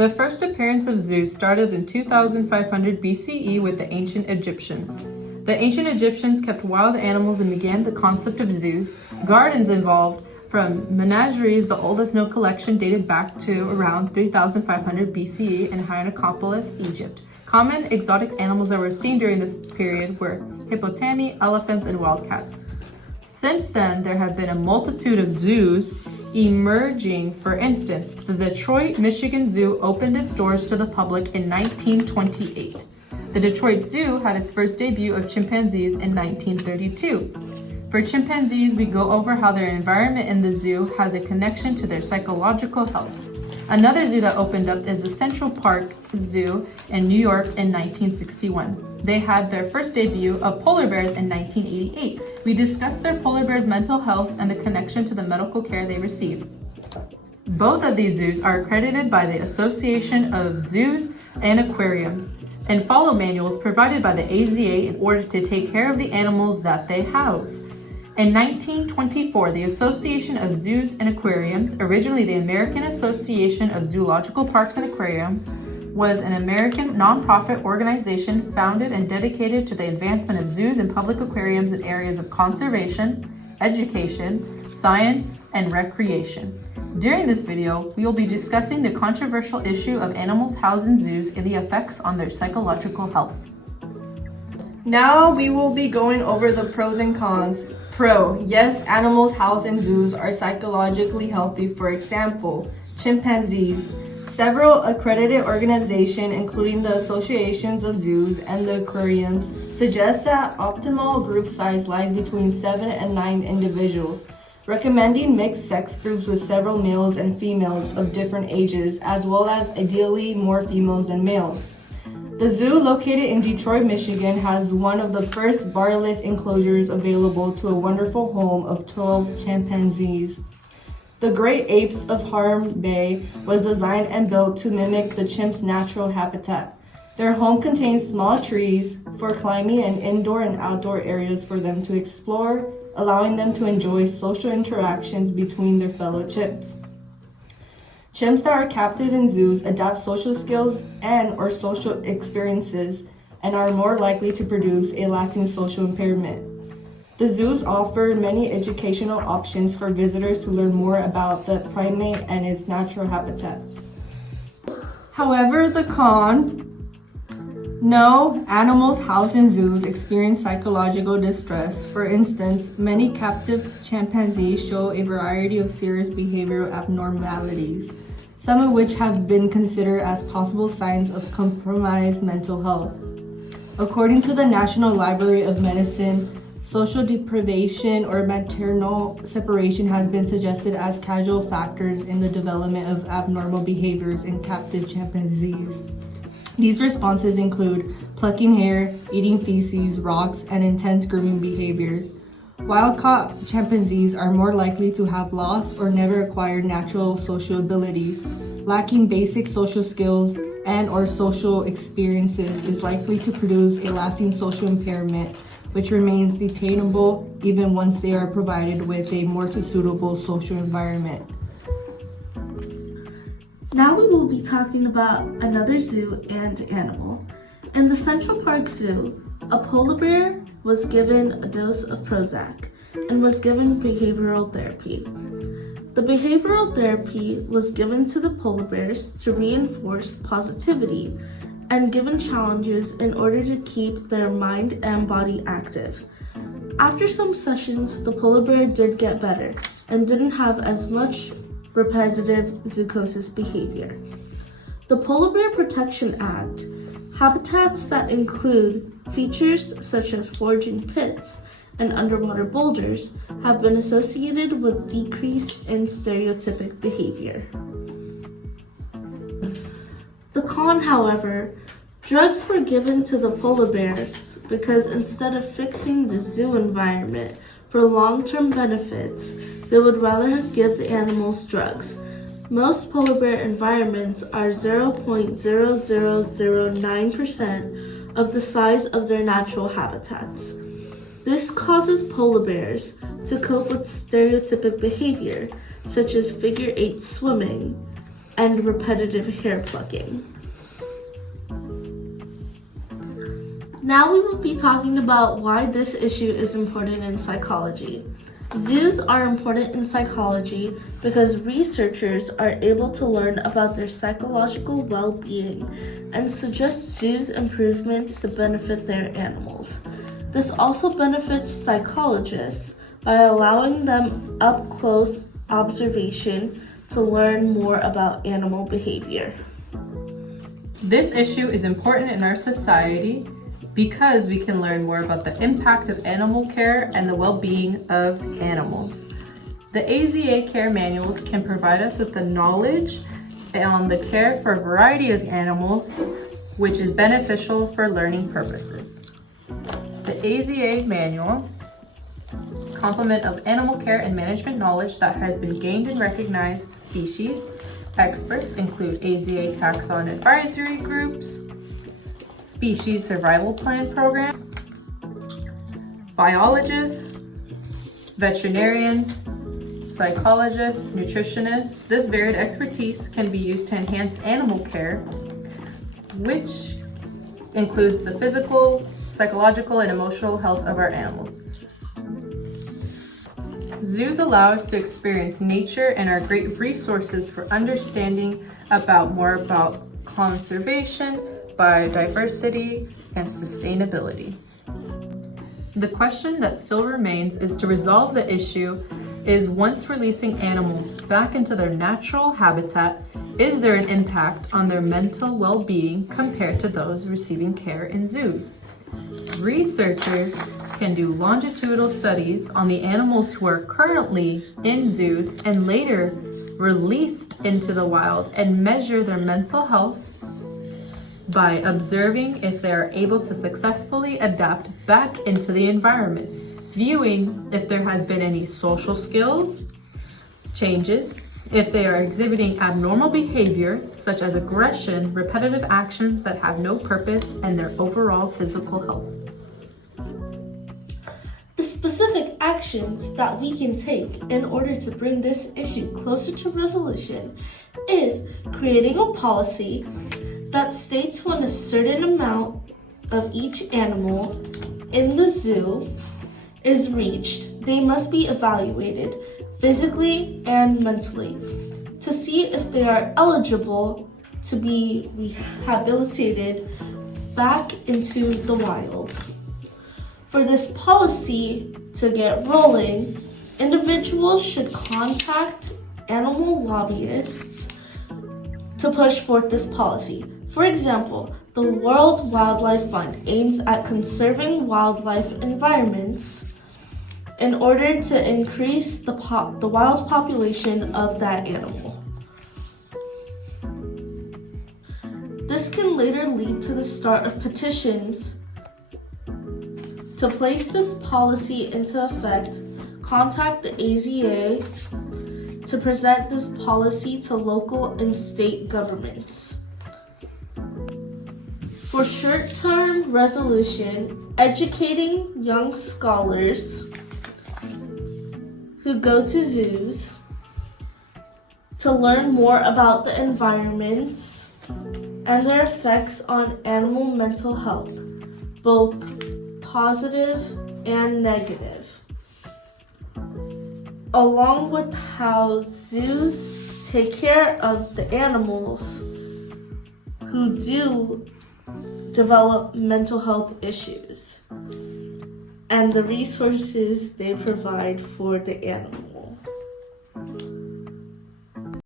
The first appearance of zoos started in 2500 BCE with the ancient Egyptians. The ancient Egyptians kept wild animals and began the concept of zoos. Gardens involved from menageries, the oldest known collection dated back to around 3500 BCE in Hierapolis, Egypt. Common exotic animals that were seen during this period were hippopotami, elephants, and wildcats. Since then, there have been a multitude of zoos emerging. For instance, the Detroit, Michigan Zoo opened its doors to the public in 1928. The Detroit Zoo had its first debut of chimpanzees in 1932. For chimpanzees, we go over how their environment in the zoo has a connection to their psychological health. Another zoo that opened up is the Central Park Zoo in New York in 1961. They had their first debut of polar bears in 1988. We discussed their polar bears' mental health and the connection to the medical care they receive. Both of these zoos are accredited by the Association of Zoos and Aquariums and follow manuals provided by the AZA in order to take care of the animals that they house. In 1924, the Association of Zoos and Aquariums, originally the American Association of Zoological Parks and Aquariums, was an American nonprofit organization founded and dedicated to the advancement of zoos and public aquariums in areas of conservation, education, science, and recreation. During this video, we will be discussing the controversial issue of animals housed in zoos and the effects on their psychological health. Now we will be going over the pros and cons. Pro: yes, animals housed in zoos are psychologically healthy. For example, chimpanzees. Several accredited organizations, including the Associations of Zoos and the Aquariums, suggest that optimal group size lies between 7 and 9 individuals, recommending mixed sex groups with several males and females of different ages, as well as ideally more females than males. The zoo located in Detroit, Michigan has one of the first barless enclosures available to a wonderful home of 12 chimpanzees. The Great Apes of Harm Bay was designed and built to mimic the chimp's natural habitat. Their home contains small trees for climbing and indoor and outdoor areas for them to explore, allowing them to enjoy social interactions between their fellow chimps. Chimps that are captive in zoos adapt social skills and/or social experiences and are more likely to produce a lasting social impairment. The zoos offer many educational options for visitors to learn more about the primate and its natural habitat. However, the con: no, animals housed in zoos experience psychological distress. For instance, many captive chimpanzees show a variety of serious behavioral abnormalities, some of which have been considered as possible signs of compromised mental health. According to the National Library of Medicine, social deprivation or maternal separation has been suggested as causal factors in the development of abnormal behaviors in captive chimpanzees. These responses include plucking hair, eating feces, rocks, and intense grooming behaviors. Wild-caught chimpanzees are more likely to have lost or never acquired natural social abilities. Lacking basic social skills and/or social experiences is likely to produce a lasting social impairment, which remains detainable even once they are provided with a more suitable social environment. Now we will be talking about another zoo and animal. In the Central Park Zoo, a polar bear was given a dose of Prozac and was given behavioral therapy. The behavioral therapy was given to the polar bears to reinforce positivity and given challenges in order to keep their mind and body active. After some sessions, the polar bear did get better and didn't have as much repetitive zoochosis behavior. The Polar Bear Protection Act, habitats that include features such as foraging pits and underwater boulders, have been associated with decrease in stereotypic behavior. The con, however, drugs were given to the polar bears because instead of fixing the zoo environment for long-term benefits, they would rather give the animals drugs. Most polar bear environments are 0.0009% of the size of their natural habitats. This causes polar bears to cope with stereotypic behavior, such as figure 8 swimming and repetitive hair plucking. Now we will be talking about why this issue is important in psychology. Zoos are important in psychology because researchers are able to learn about their psychological well-being and suggest zoos improvements to benefit their animals. This also benefits psychologists by allowing them up-close observation to learn more about animal behavior. This issue is important in our society because we can learn more about the impact of animal care and the well-being of animals. The AZA care manuals can provide us with the knowledge on the care for a variety of animals, which is beneficial for learning purposes. The AZA manual, complement of animal care and management knowledge that has been gained in recognized species. Experts include AZA taxon advisory groups, species survival plan programs, biologists, veterinarians, psychologists, nutritionists. This varied expertise can be used to enhance animal care, which includes the physical, psychological, and emotional health of our animals. Zoos allow us to experience nature and are great resources for understanding more about conservation, biodiversity, and sustainability. The question that still remains is to resolve the issue is once releasing animals back into their natural habitat, is there an impact on their mental well-being compared to those receiving care in zoos? Researchers can do longitudinal studies on the animals who are currently in zoos and later released into the wild and measure their mental health by observing if they are able to successfully adapt back into the environment, viewing if there has been any social skills changes, if they are exhibiting abnormal behavior such as aggression, repetitive actions that have no purpose, and their overall physical health. The specific actions that we can take in order to bring this issue closer to resolution is creating a policy that states when a certain amount of each animal in the zoo is reached, they must be evaluated physically and mentally to see if they are eligible to be rehabilitated back into the wild. For this policy to get rolling, individuals should contact animal lobbyists to push forth this policy. For example, the World Wildlife Fund aims at conserving wildlife environments in order to increase the wild population of that animal. This can later lead to the start of petitions to place this policy into effect. Contact the AZA to present this policy to local and state governments. For short-term resolution, educating young scholars who go to zoos to learn more about the environments and their effects on animal mental health, both positive and negative, along with how zoos take care of the animals who do develop mental health issues and the resources they provide for the animal.